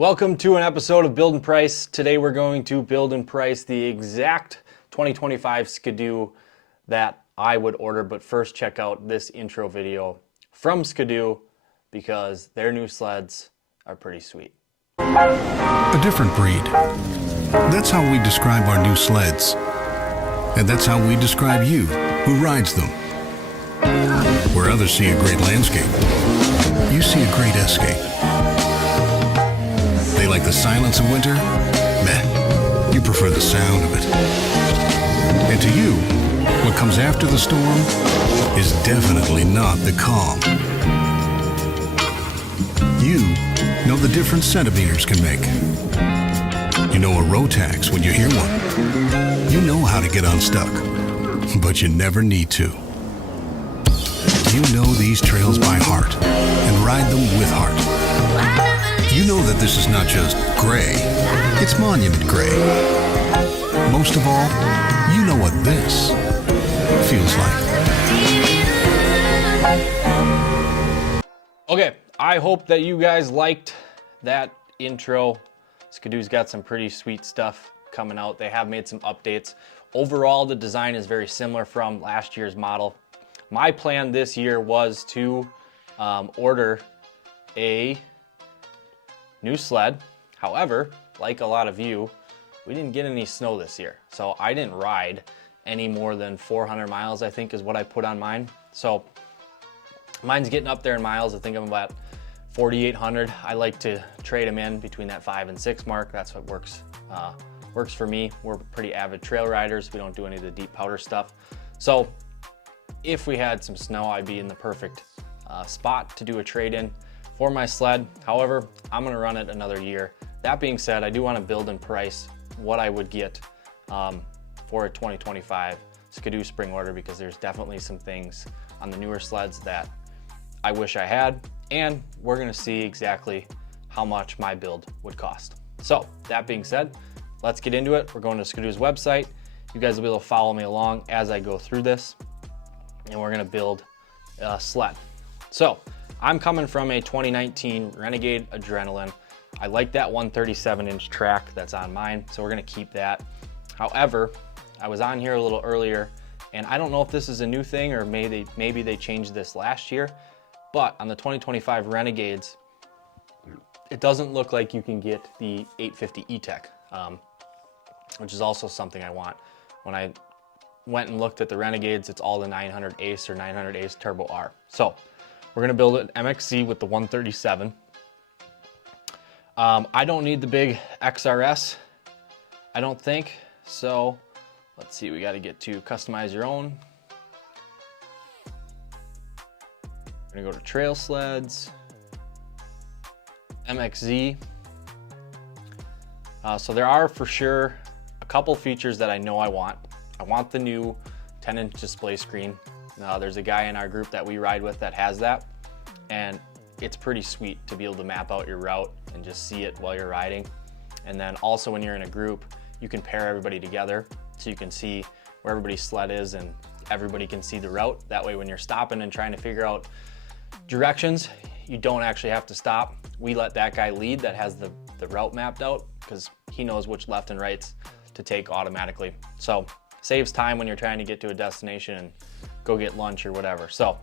Welcome to an episode of Build and Price. Today we're going to build and price the exact 2025 Ski Doo that I would order, but first check out this intro video from Ski Doo because their new sleds are pretty sweet. A different breed. That's how we describe our new sleds. And that's how we describe you, who rides them. Where others see a great landscape, you see a great escape. They like the silence of winter? Meh, you prefer the sound of it. And to you, what comes after the storm is definitely not the calm. You know the difference centimeters can make. You know a Rotax when you hear one. You know how to get unstuck, but you never need to. You know these trails by heart and ride them with heart. You know that this is not just gray, it's monument gray. Most of all, you know what this feels like. Okay, I hope that you guys liked that intro. Ski Doo's got some pretty sweet stuff coming out. They have made some updates. Overall, the design is very similar from last year's model. My plan this year was to order a new sled. However, like a lot of you, we didn't get any snow this year. So I didn't ride any more than 400 miles, I think is what I put on mine. So mine's getting up there in miles. I think I'm about 4,800. I like to trade them in between that 5 and 6 mark. That's what works for me. We're pretty avid trail riders. We don't do any of the deep powder stuff. So if we had some snow, I'd be in the perfect spot to do a trade-in for my sled. However, I'm gonna run it another year. That being said, I do wanna build and price what I would get for a 2025 Ski Doo spring order, because there's definitely some things on the newer sleds that I wish I had, and we're gonna see exactly how much my build would cost. So that being said, let's get into it. We're going to Ski Doo's website. You guys will be able to follow me along as I go through this, and we're gonna build a sled. So I'm coming from a 2019 Renegade Adrenaline. I like that 137-inch track that's on mine, so we're gonna keep that. However, I was on here a little earlier, and I don't know if this is a new thing or maybe they changed this last year, but on the 2025 Renegades, it doesn't look like you can get the 850 E-Tech, which is also something I want. When I went and looked at the Renegades, it's all the 900 Ace or 900 Ace Turbo R. So we're gonna build an MXZ with the 137. I don't need the big XRS, I don't think. So let's see, we gotta get to customize your own. We're gonna go to trail sleds, MXZ. So there are for sure a couple features that I know I want. I want the new 10-inch display screen. There's a guy in our group that we ride with that has that, and it's pretty sweet to be able to map out your route and just see it while you're riding. And then also when you're in a group, you can pair everybody together so you can see where everybody's sled is and everybody can see the route. That way when you're stopping and trying to figure out directions, you don't actually have to stop. We let that guy lead that has the route mapped out because he knows which left and rights to take automatically. So saves time when you're trying to get to a destination and go get lunch or whatever. So,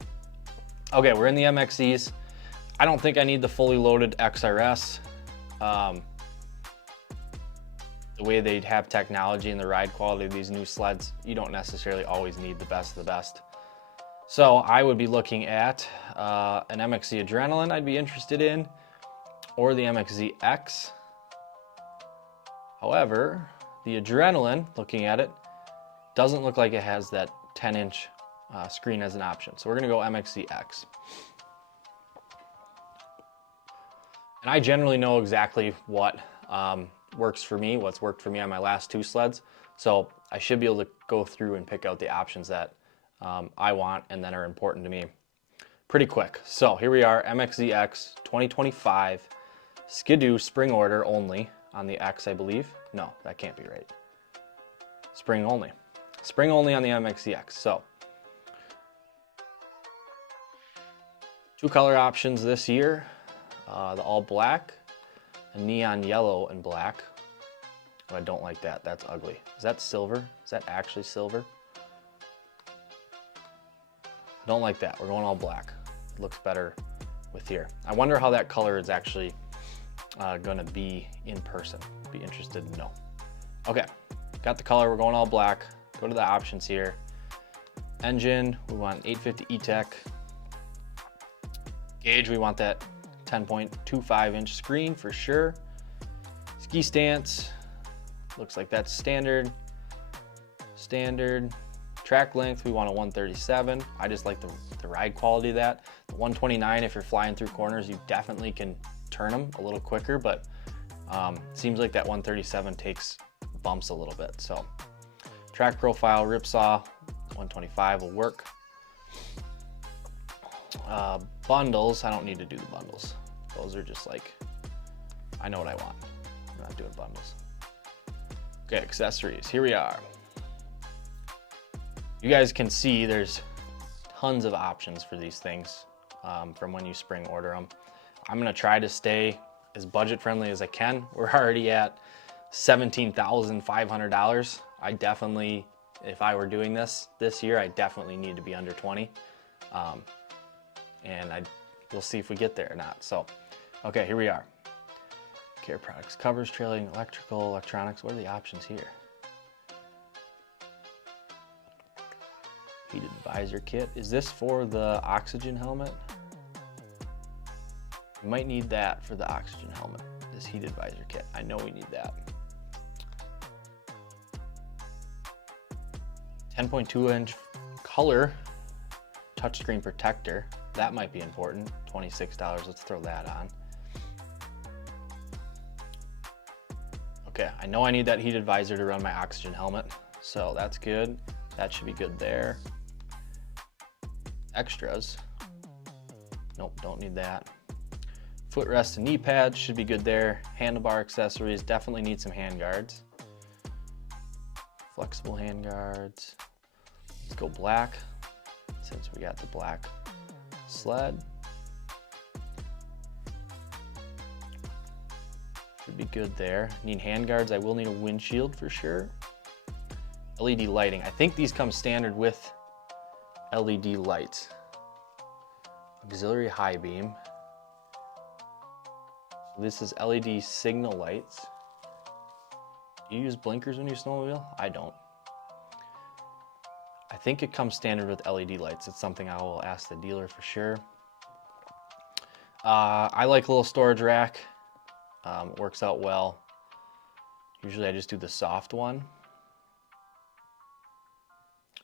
okay, we're in the MXZs. I don't think I need the fully loaded XRS. The way they have technology and the ride quality of these new sleds, you don't necessarily always need the best of the best. So I would be looking at an mxz Adrenaline I'd be interested in, or the mxz-x. However, the Adrenaline, looking at it, doesn't look like it has that 10-inch screen as an option. So we're gonna go mxz-x. And I generally know exactly what works for me, what's worked for me on my last 2 sleds. So I should be able to go through and pick out the options that I want and that are important to me pretty quick. So here we are, mxz-x 2025 Ski Doo spring order only on the X, I believe. No, that can't be right. Spring only. Spring only on the mxz-x. So 2 color options this year, the all black a neon yellow and black. Oh, I don't like that. That's ugly. Is that silver? Is that actually silver? I don't like that. We're going all black. It looks better with here. I wonder how that color is actually going to be in person. Be interested to know. Okay, got the color. We're going all black. Go to the options here. Engine, we want 850 E-Tech. Gauge, we want that 10.25 inch screen for sure. Ski stance, looks like that's standard. Standard. Track length, we want a 137. I just like the ride quality of that. The 129, if you're flying through corners, you definitely can turn them a little quicker, but seems like that 137 takes bumps a little bit. So track profile, ripsaw, 125 will work. Bundles, I don't need to do the bundles. Those are just like, I know what I want. I'm not doing bundles. Okay, accessories, here we are. You guys can see there's tons of options for these things from when you spring order them. I'm gonna try to stay as budget friendly as I can. We're already at $17,500. I definitely, if I were doing this year, I definitely need to be under 20. And we'll see if we get there or not. So, okay, here we are. Care products, covers, trailing, electrical, electronics. What are the options here? Heated visor kit. Is this for the oxygen helmet? We might need that for the oxygen helmet, this heated visor kit. I know we need that. 10.2 inch color touchscreen protector. That might be important. $26, let's throw that on. Okay, I know I need that heated visor to run my oxygen helmet, so that's good. That should be good there. Extras. Nope, don't need that. Footrest and knee pads should be good there. Handlebar accessories, definitely need some hand guards. Flexible hand guards. Let's go black, since we got the black sled. Should be good there. Need hand guards. I will need a windshield for sure. LED lighting. I think these come standard with LED lights. Auxiliary high beam. So this is LED signal lights. Do you use blinkers when you snowmobile? I don't. I think it comes standard with LED lights. It's something I will ask the dealer for sure. I like a little storage rack. It works out well. Usually I just do the soft one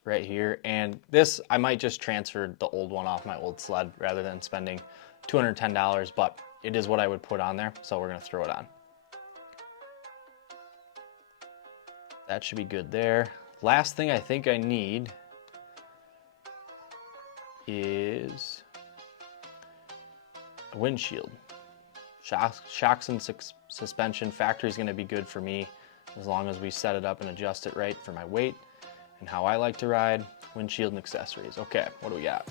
right here. And this, I might just transfer the old one off my old sled rather than spending $210, but it is what I would put on there. So we're gonna throw it on. That should be good there. Last thing I think I need is a windshield. Shocks and suspension. Factory is going to be good for me as long as we set it up and adjust it right for my weight and how I like to ride. Windshield and accessories. Okay, what do we got?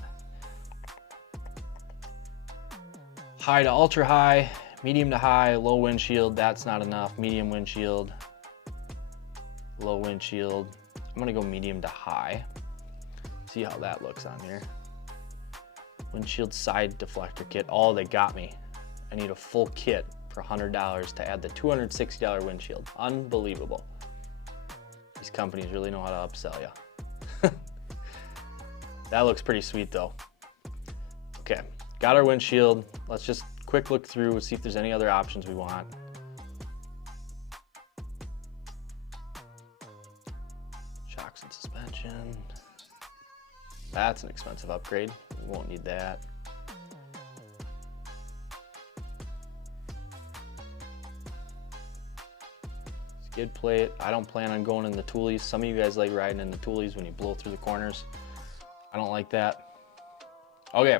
High to ultra high, medium to high, low windshield. That's not enough. Medium windshield, low windshield. I'm gonna go medium to high. See how that looks on here. Windshield side deflector kit. Oh, they got me. I need a full kit for $100 to add the $260 windshield. Unbelievable. These companies really know how to upsell you. That looks pretty sweet though. Okay, got our windshield. Let's just quick look through and see if there's any other options we want. Shocks and suspension. That's an expensive upgrade. We won't need that. Skid plate. I don't plan on going in the toolies. Some of you guys like riding in the toolies when you blow through the corners. I don't like that. Okay,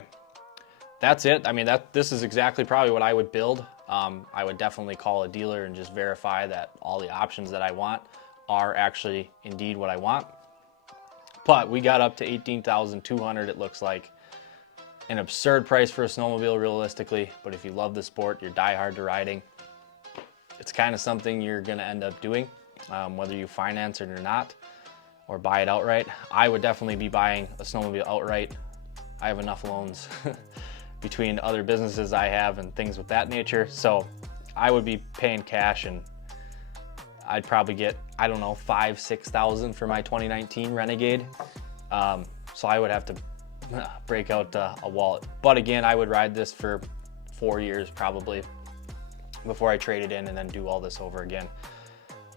that's it. I mean, this is exactly probably what I would build. I would definitely call a dealer and just verify that all the options that I want are actually indeed what I want. But we got up to $18,200, it looks like. An absurd price for a snowmobile realistically, but if you love the sport, you're diehard to riding, it's kind of something you're gonna end up doing, whether you finance it or not, or buy it outright. I would definitely be buying a snowmobile outright. I have enough loans between other businesses I have and things with that nature. So I would be paying cash, and I'd probably get, I don't know, 5,000–6,000 for my 2019 Renegade. So I would have to break out a wallet. But again, I would ride this for 4 years probably before I trade it in and then do all this over again.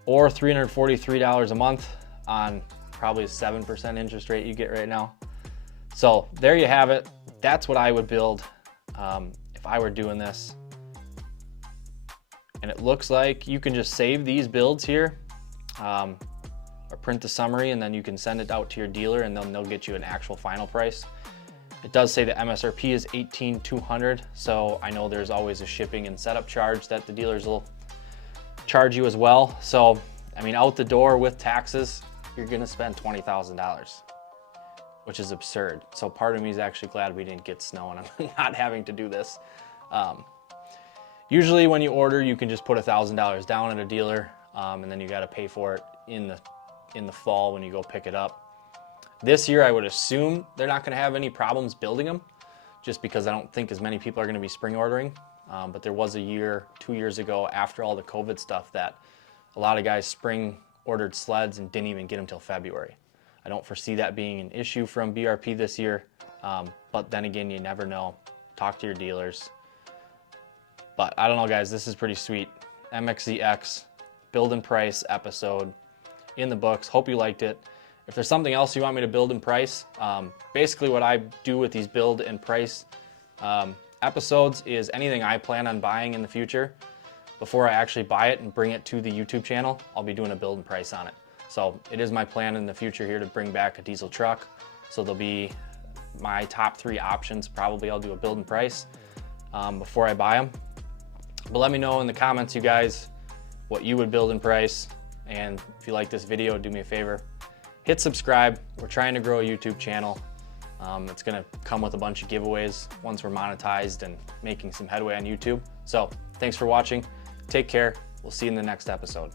Or $343 a month on probably a 7% interest rate you get right now. So there you have it. That's what I would build if I were doing this. And it looks like you can just save these builds here, or print the summary, and then you can send it out to your dealer, and then they'll get you an actual final price. It does say the MSRP is $18,200, so I know there's always a shipping and setup charge that the dealers will charge you as well. So, I mean, out the door with taxes, you're gonna spend $20,000, which is absurd. So part of me is actually glad we didn't get snow and I'm not having to do this. Usually when you order, you can just put $1,000 down at a dealer, and then you gotta pay for it in the fall when you go pick it up. This year, I would assume they're not gonna have any problems building them, just because I don't think as many people are gonna be spring ordering. But there was a year, 2 years ago, after all the COVID stuff, that a lot of guys spring ordered sleds and didn't even get them till February. I don't foresee that being an issue from BRP this year, but then again, you never know. Talk to your dealers. But I don't know, guys, this is pretty sweet. mxz-x build and price episode in the books. Hope you liked it. If there's something else you want me to build and price, basically what I do with these build and price episodes is anything I plan on buying in the future, before I actually buy it and bring it to the YouTube channel, I'll be doing a build and price on it. So it is my plan in the future here to bring back a diesel truck. So there'll be my top 3 options. Probably I'll do a build and price before I buy them. But let me know in the comments, you guys, what you would build and price. And if you like this video, do me a favor, hit subscribe. We're trying to grow a YouTube channel. It's gonna come with a bunch of giveaways once we're monetized and making some headway on YouTube. So thanks for watching. Take care. We'll see you in the next episode.